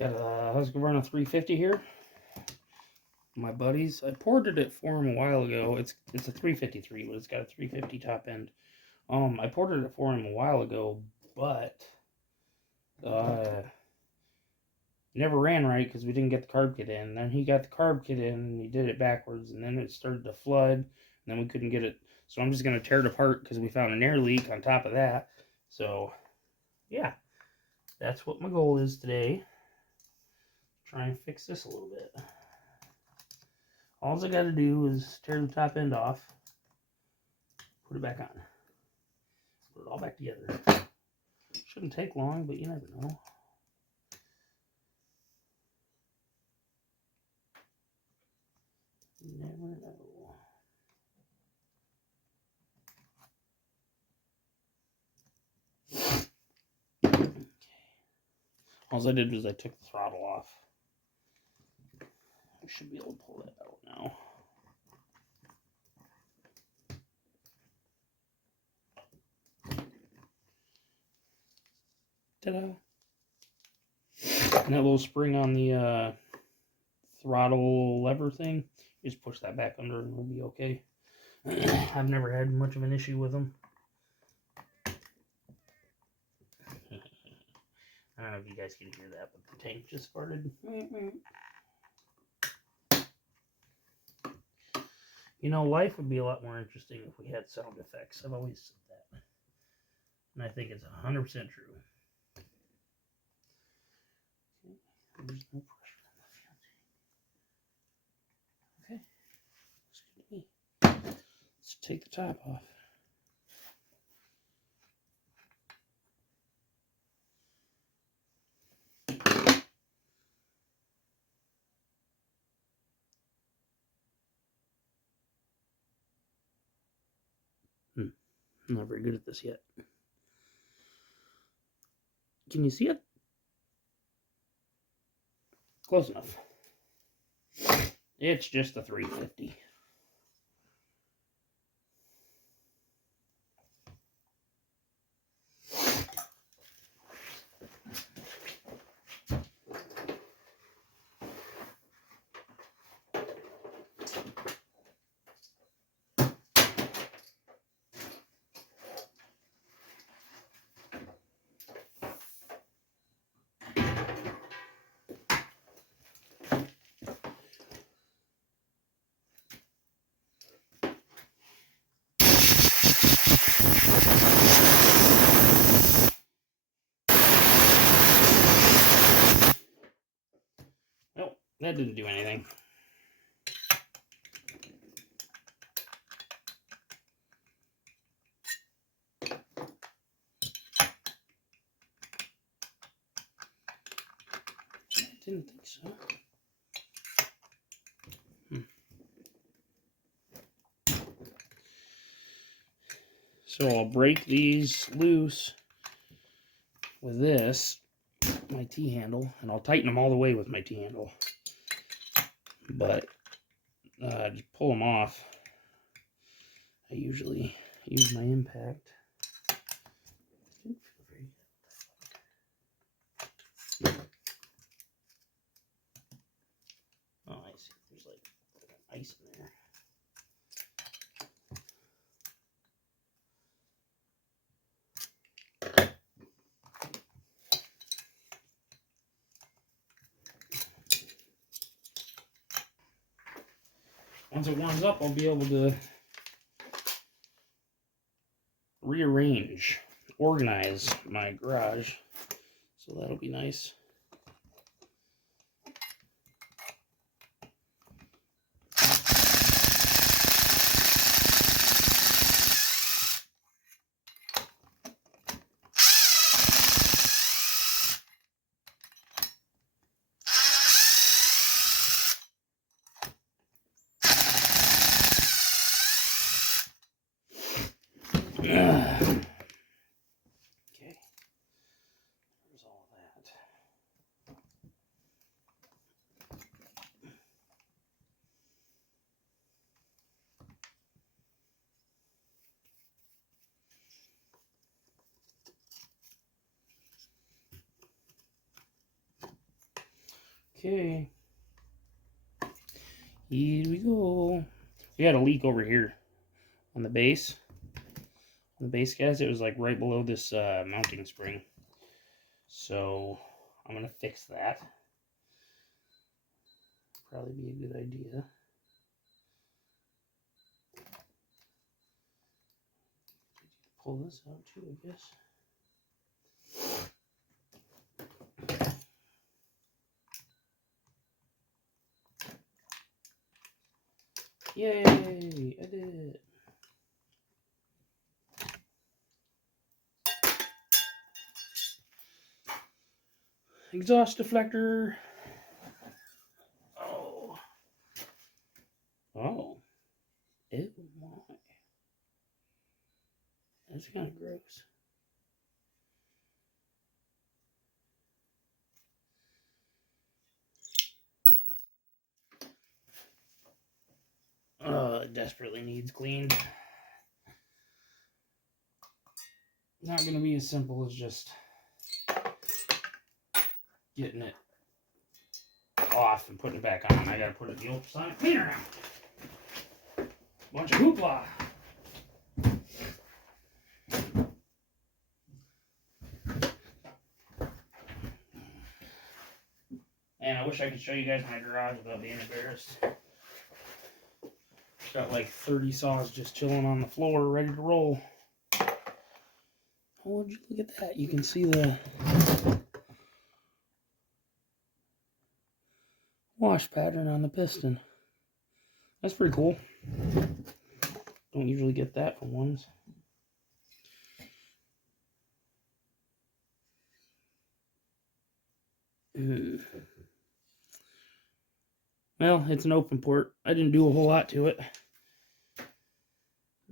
Got a Husqvarna 350 here. My buddies. I ported it for him a while ago. It's a 353, but it's got a 350 top end. I ported it for him a while ago, but never ran right because we didn't get the carb kit in. Then he got the carb kit in and he did it backwards, and then it started to flood, and then we couldn't get it. So I'm just gonna tear it apart because we found an air leak on top of that. So yeah, that's what my goal is today. Try and fix this a little bit. All I got to do is tear the top end off, put it back on, put it all back together. Shouldn't take long, but you never know. You never know. Okay. All I did was I took the throttle off. I should be able to pull that out now. Ta-da! And that little spring on the throttle lever thing, you just push that back under and it'll be okay. I've never had much of an issue with them. I don't know if you guys can hear that, but the tank just farted. You know, life would be a lot more interesting if we had sound effects. I've always said that. And I think it's 100% true. Okay. There's no pressure on the fuel tank. Okay. Looks good to me. Let's take the top off. I'm not very good at this yet. Can you see it? Close enough. It's just a 350. Nope, that didn't do anything. Didn't think so. So I'll break these loose with this, my T-handle, and I'll tighten them all the way with my T-handle. But just pull them off. I usually use my impact. Oh, I see. There's like ice in there. Once it warms up, I'll be able to rearrange, organize my garage. So that'll be nice. Okay, there's all that. Okay. Here we go. We had a leak over here on the base. On the base, guys, it was like right below this mounting spring. So I'm going to fix that. Probably be a good idea. Pull this out too, I guess. Yay! I did it. Exhaust deflector. Oh. Oh. Ew, my. That's kind of gross. It desperately needs cleaned. Not going to be as simple as just getting it off and putting it back on. I got to put it in the ultrasonic cleaner now. Bunch of hoopla. And I wish I could show you guys my garage without being embarrassed. Got like 30 saws just chilling on the floor, ready to roll. Oh, would you look at that? You can see the wash pattern on the piston. That's pretty cool. Don't usually get that from ones. Well, it's an open port. I didn't do a whole lot to it.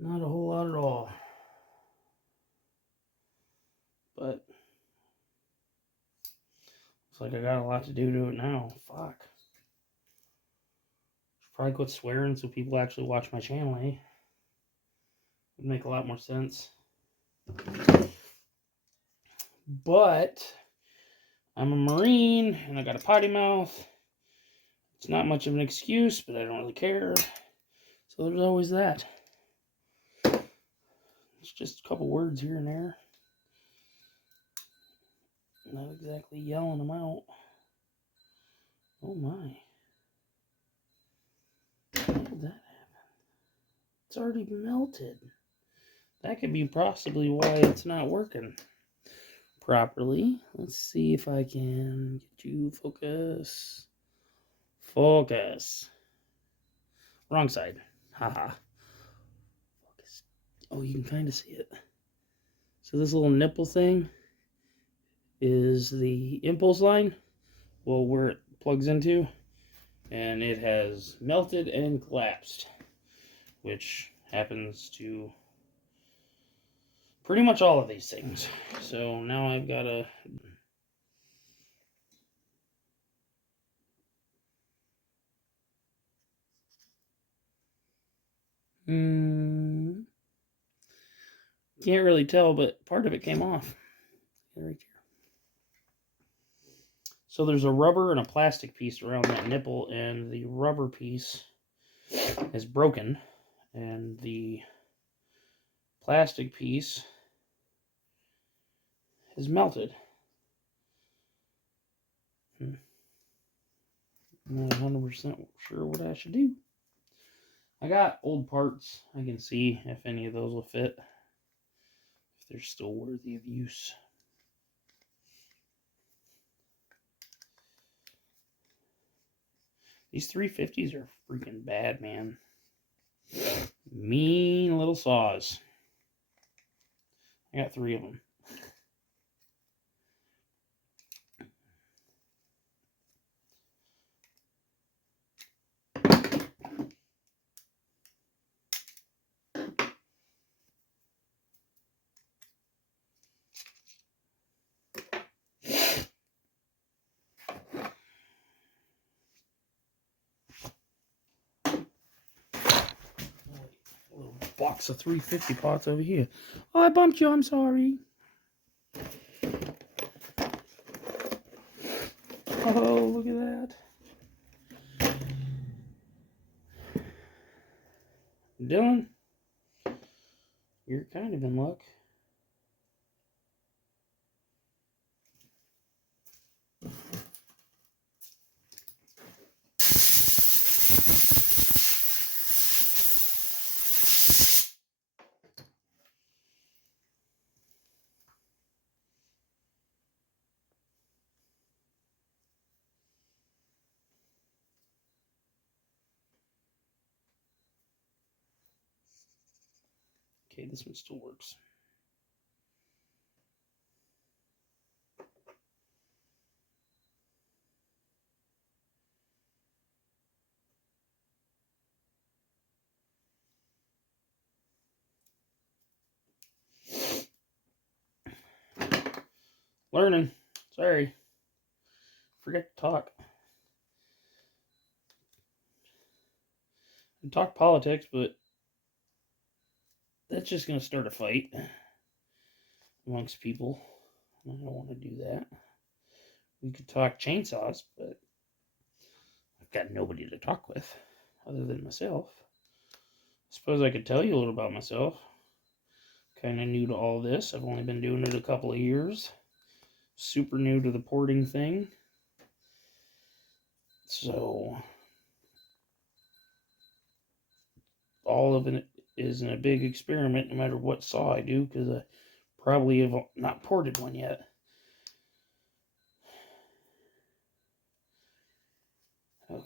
Not a whole lot at all. But looks like I got a lot to do to it now. Fuck. Should probably quit swearing so people actually watch my channel, eh? Would make a lot more sense. But I'm a Marine and I got a potty mouth. It's not much of an excuse, but I don't really care. So there's always that. It's just a couple words here and there. Not exactly yelling them out. Oh my. How did that happen? It's already melted. That could be possibly why it's not working properly. Let's see if I can get you focus. Focus. Wrong side. Haha. Focus. Oh, you can kind of see it. So this little nipple thing is the impulse line. Well, where it plugs into. And it has melted and collapsed. Which happens to pretty much all of these things. So now I've got to... Can't really tell, but part of it came off. Right here. So there's a rubber and a plastic piece around that nipple, and the rubber piece is broken, and the plastic piece is melted. I'm not 100% sure what I should do. I got old parts. I can see if any of those will fit, if they're still worthy of use. These 350s are freaking bad, man. Mean little saws. I got 3 of them. Box of 350 pots over here. Oh, I bumped you. I'm sorry. Oh, look at that. Dylan, you're kind of in luck. Okay, this one still works. Learning. Sorry. Forget to talk. I talk politics, but that's just going to start a fight amongst people. I don't want to do that. We could talk chainsaws, but I've got nobody to talk with other than myself. I suppose I could tell you a little about myself. Kind of new to all this. I've only been doing it a couple of years. Super new to the porting thing. So all of it is in a big experiment no matter what saw I do, because I probably have not ported one yet. Okay.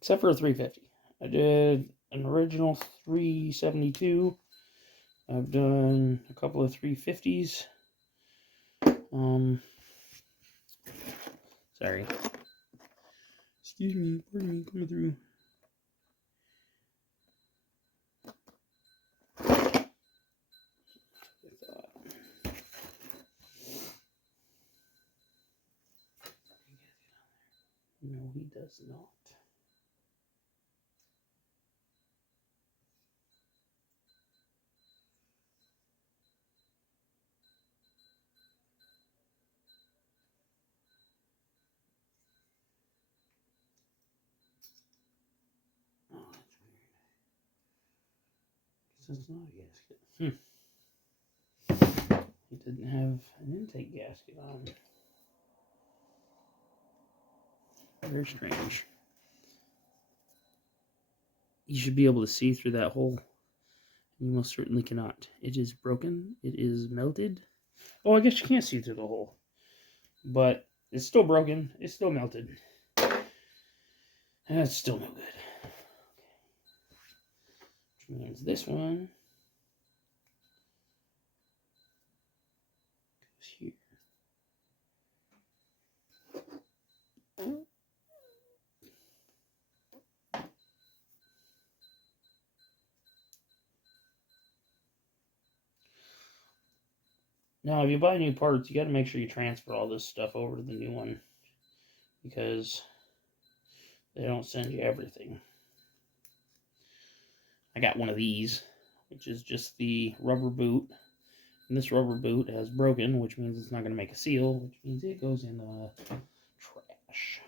Except for a 350. I did an original 372. I've done a couple of 350s. Sorry. Excuse me, pardon me, coming through. No, he does not. Oh, that's weird. It's not a gasket. He didn't have an intake gasket on. Very strange. You should be able to see through that hole. You most certainly cannot. It is broken. It is melted. Oh, I guess you can't see through the hole. But it's still broken. It's still melted. And it's still no good. Which means this one goes here. Now, if you buy new parts, you got to make sure you transfer all this stuff over to the new one, because they don't send you everything. I got one of these, which is just the rubber boot. And this rubber boot has broken, which means it's not going to make a seal, which means it goes in the trash.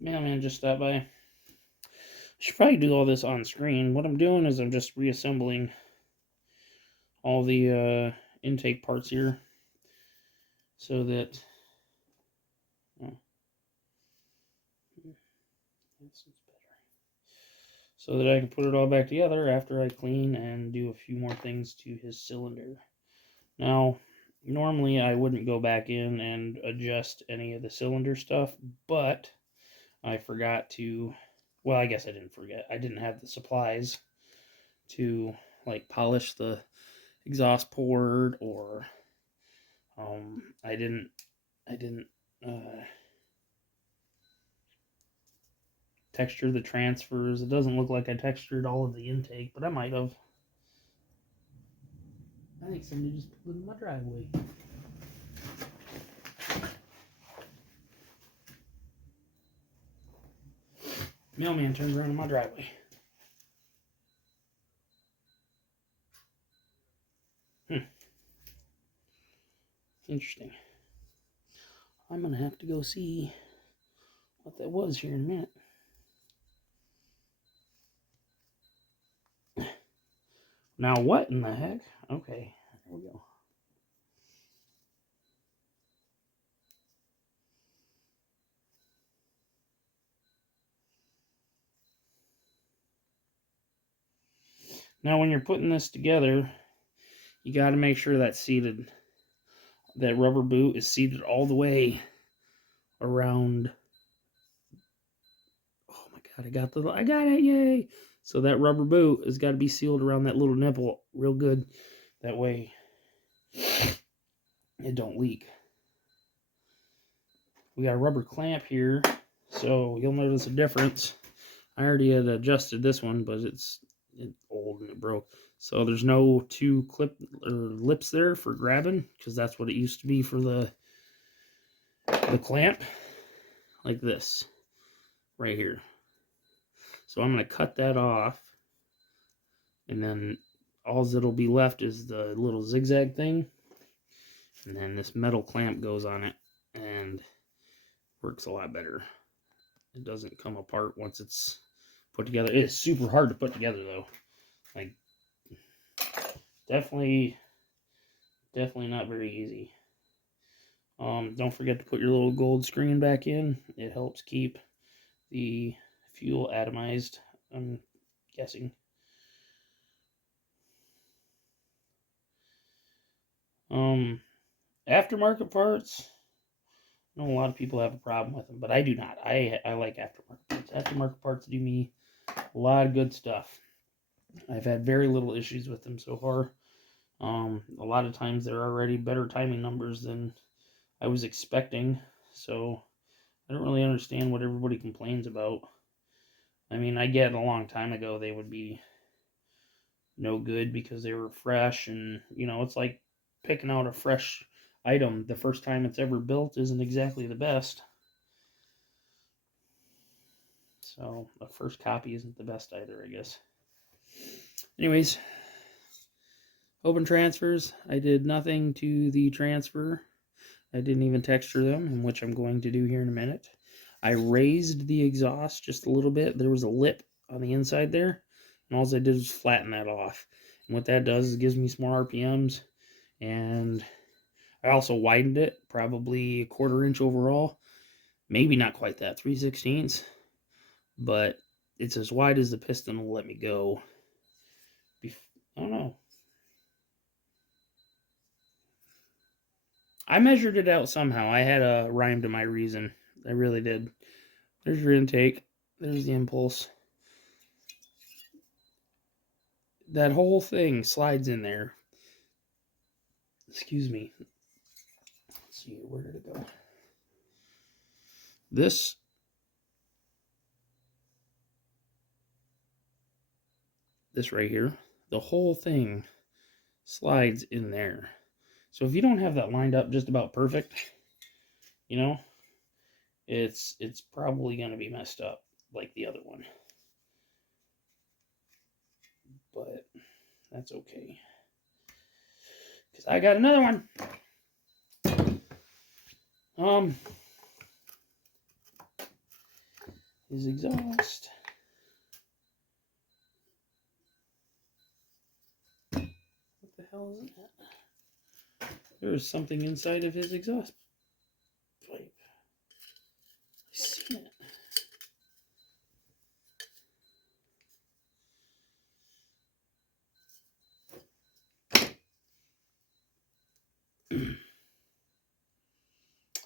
Mailman just stopped by. I should probably do all this on screen. What I'm doing is I'm just reassembling all the intake parts here so that I can put it all back together after I clean and do a few more things to his cylinder. Now, normally I wouldn't go back in and adjust any of the cylinder stuff, but I forgot to, well, I guess I didn't forget. I didn't have the supplies to like polish the exhaust port, or I didn't texture the transfers. It doesn't look like I textured all of the intake, but I might have. I think somebody just pulled in my driveway. Mailman turned around in my driveway. Interesting. I'm going to have to go see what that was here in a minute. Now what in the heck? Okay, there we go. Now when you're putting this together, you got to make sure that's seated. That rubber boot is seated all the way around. Oh my god, I got it, yay! So that rubber boot has got to be sealed around that little nipple real good. That way it don't leak. We got a rubber clamp here, so you'll notice a difference. I already had adjusted this one, but it's old and it broke. So there's no two clip or lips there for grabbing, because that's what it used to be for the clamp, like this right here. So I'm going to cut that off, and then all that'll be left is the little zigzag thing, and then this metal clamp goes on it and works a lot better. It doesn't come apart once it's put together. It is super hard to put together though. Like, definitely not very easy. Don't forget to put your little gold screen back in. It helps keep the fuel atomized, I'm guessing. Aftermarket parts, I know a lot of people have a problem with them, but I do not. I like aftermarket parts. Aftermarket parts do me a lot of good stuff. I've had very little issues with them so far. A lot of times they're already better timing numbers than I was expecting, so I don't really understand what everybody complains about. I mean, I get a long time ago they would be no good because they were fresh, and you know, it's like picking out a fresh item. The first time it's ever built isn't exactly the best. So the first copy isn't the best either, I guess. Anyways, open transfers. I did nothing to the transfer. I didn't even texture them, in which I'm going to do here in a minute. I raised the exhaust just a little bit. There was a lip on the inside there, and all I did was flatten that off. And what that does is it gives me some more RPMs, and I also widened it, probably a 1/4 inch overall. Maybe not quite that, 3/16, but it's as wide as the piston will let me go. I don't know. I measured it out somehow. I had a rhyme to my reason. I really did. There's your intake. There's the impulse. That whole thing slides in there. Excuse me. Let's see, where did it go? This right here, the whole thing slides in there. So if you don't have that lined up just about perfect, you know, it's probably going to be messed up like the other one. But that's okay, because I got another one. His exhaust. What the hell is that? There is something inside of his exhaust pipe. I see it.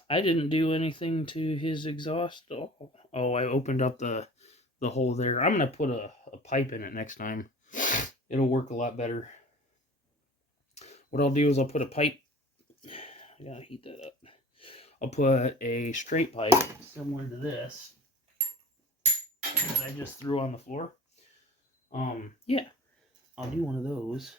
I didn't do anything to his exhaust at all. Oh, I opened up the hole there. I'm going to put a pipe in it next time. It'll work a lot better. What I'll do is I'll put a pipe. I gotta heat that up. I'll put a straight pipe similar to this that I just threw on the floor. Yeah, I'll do one of those.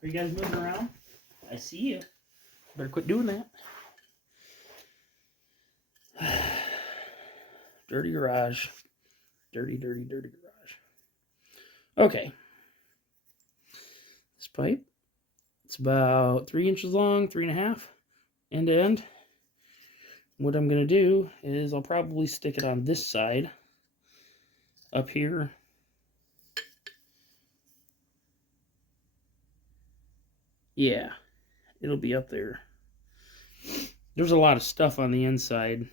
Are you guys moving around? I see you. Better quit doing that. Dirty garage. Dirty, dirty, dirty garage. Okay. This pipe It's about 3 inches long, 3.5, end to end. What I'm going to do is I'll probably stick it on this side up here. Yeah, it'll be up there. There's a lot of stuff on the inside.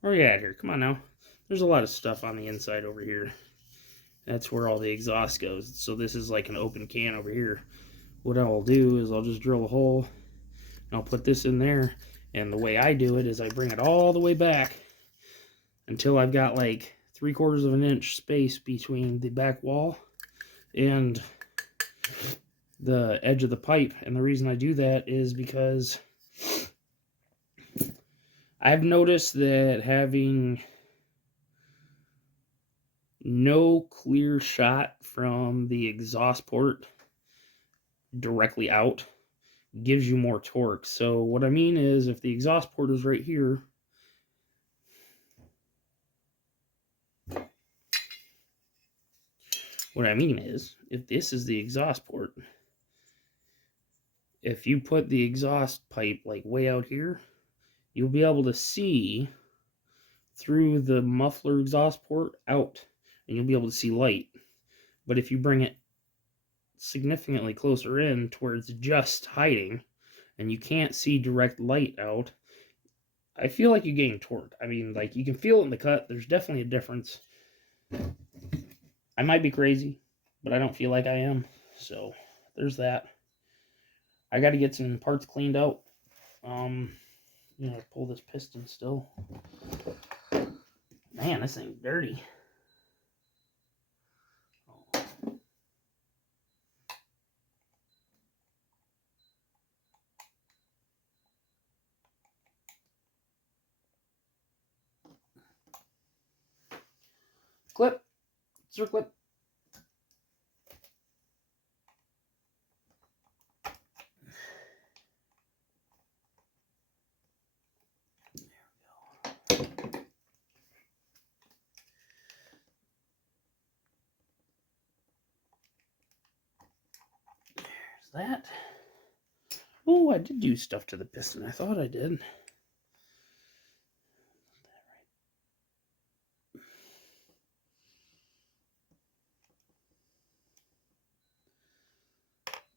Where are you at here? Come on now. There's a lot of stuff on the inside over here. That's where all the exhaust goes. So this is like an open can over here. What I'll do is I'll just drill a hole. And I'll put this in there. And the way I do it is I bring it all the way back until I've got like 3/4 of an inch space between the back wall and the edge of the pipe. And the reason I do that is because I've noticed that having no clear shot from the exhaust port directly out gives you more torque. So what I mean is, if the exhaust port is right here, what I mean is, if this is the exhaust port, if you put the exhaust pipe like way out here, you'll be able to see through the muffler exhaust port out, and you'll be able to see light. But if you bring it significantly closer in towards just hiding, and you can't see direct light out, I feel like you gain torque. I mean, like, you can feel it in the cut. There's definitely a difference. I might be crazy, but I don't feel like I am. So there's that. I got to get some parts cleaned out. You know, pull this piston still. Man, this thing's dirty. Clip. Circlip. That. Oh, I did do stuff to the piston. I thought I did.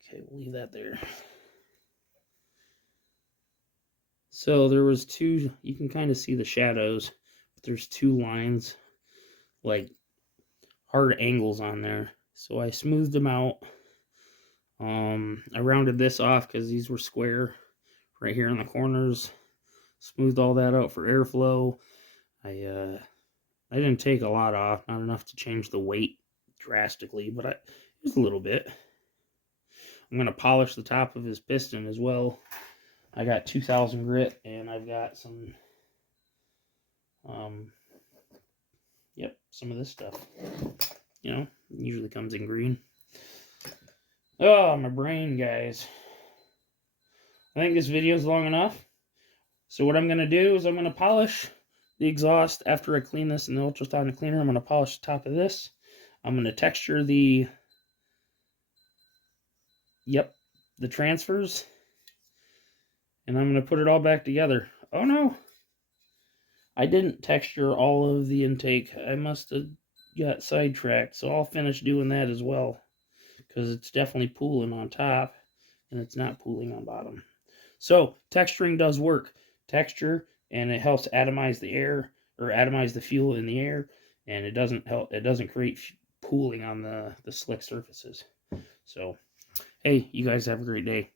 Okay, we'll leave that there. So there was two, you can kind of see the shadows, but there's two lines, like hard angles on there. So I smoothed them out. I rounded this off because these were square right here in the corners. Smoothed all that out for airflow. I didn't take a lot off, not enough to change the weight drastically, but just a little bit. I'm going to polish the top of his piston as well. I got 2000 grit, and I've got some, some of this stuff. You know, usually comes in green. Oh, my brain, guys. I think this video is long enough. So what I'm going to do is I'm going to polish the exhaust after I clean this in the ultrasonic cleaner. I'm going to polish the top of this. I'm going to texture the transfers. And I'm going to put it all back together. Oh no, I didn't texture all of the intake. I must have got sidetracked. So I'll finish doing that as well, because it's definitely pooling on top and it's not pooling on bottom. So texturing does work. Texture, and it helps atomize the air, or atomize the fuel in the air, and it doesn't create pooling on the slick surfaces. So hey, you guys have a great day.